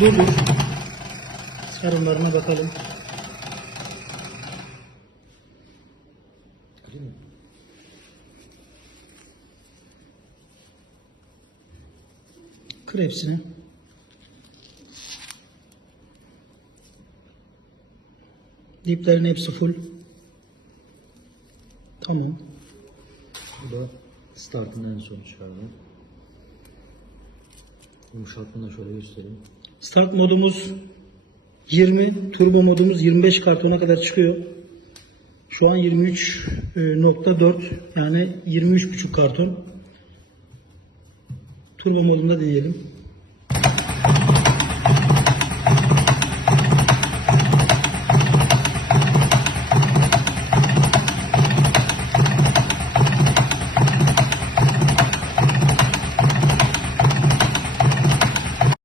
Dur. Sarımlarına bakalım. Kır hepsini. Diplerin hepsi full. Tamam. Bu da startın en son çıkardı. Yumuşatma da şöyle göstereyim. Start modumuz 20, turbo modumuz 25 kartona kadar çıkıyor. Şu an 23.4 yani 23.5 karton. Turbo modunda deneyelim.